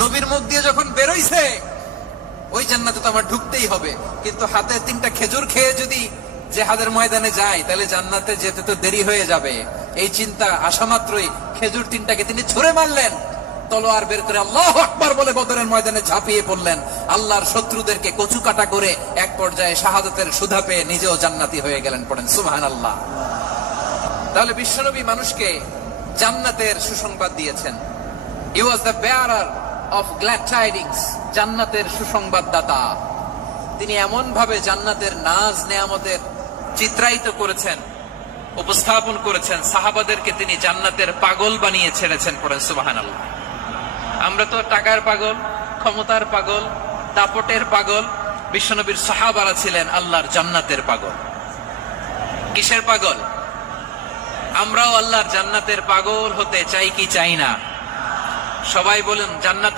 নবীর মুখ দিয়ে যখন বেরোইছে ওই জান্নাতে তো আমার ঢুকতেই হবে, কিন্তু হাতে 3টা খেজুর খেয়ে যদি জিহাদের ময়দানে যায় তাহলে জান্নাতে যেতে তো দেরি হয়ে যাবে। এই চিন্তা আসা মাত্রই খেজুর 3টাকে তিনি ছুঁড়ে মারলেন, তলোয়ার বের করে আল্লাহু আকবার বলে বদরের ময়দানে ঝাঁপিয়ে পড়লেন। আল্লাহর শত্রুদেরকে কচু কাটা করে এক পর্যায়ে শাহাদাতের সুধা পেয়ে নিজেও জান্নাতি হয়ে গেলেন। পড়েন সুবহানাল্লাহ। তাহলে বিশ্বনবী মানুষকে জান্নাতের সুসংবাদ দিয়েছেন। He was the bearer of glad tidings, জান্নাতের সুসংবাদদাতা। তিনি এমন ভাবে জান্নাতের নাজ নেয়ামতের চিত্রায়িত করেছেন, উপস্থাপন করেছেন, সাহাবাদেরকে তিনি জান্নাতের পাগল বানিয়ে ছেড়েছেন। পড়েন সুবহানাল্লাহ। আমরা তো টাকার পাগল, ক্ষমতার পাগল, দাপটের পাগল। বিশ্বনবীর সাহাবারা ছিলেন আল্লাহর জান্নাতের পাগল। কিসের পাগল? আমরাও আল্লাহর জান্নাতের পাগল হতে চাই কি চাই না? সবাই বলেন জান্নাত